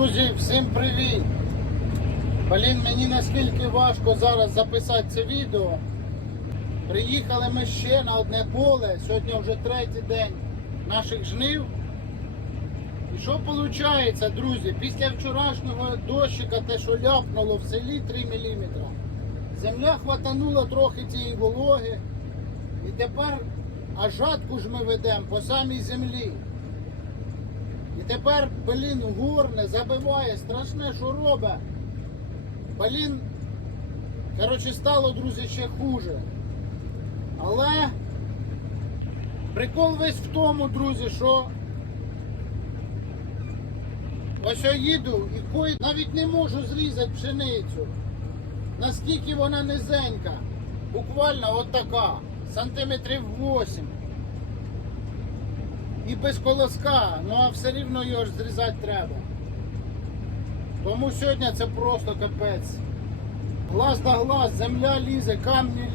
Друзі, всім привіт! Блін, мені наскільки важко зараз записати це відео. Приїхали ми ще на одне поле. Сьогодні вже третій день наших жнив. І що виходить, друзі? Після вчорашнього дощика, те, що ляпнуло в селі 3 мм, земля хватанула трохи цієї вологи. І тепер а жатку ж ми ведемо по самій землі. Тепер, блін, горне, забиває, страшне, що робить. Блін, коротше, стало, друзі, ще хуже. Але прикол весь в тому, друзі, що ось я їду і кой навіть не можу зрізати пшеницю. Наскільки вона низенька. Буквально от така, сантиметрів 8 і без колоска, ну а все рівно його ж зрізати треба. Тому сьогодні це просто капець. Глаз на глаз, земля лізе, камні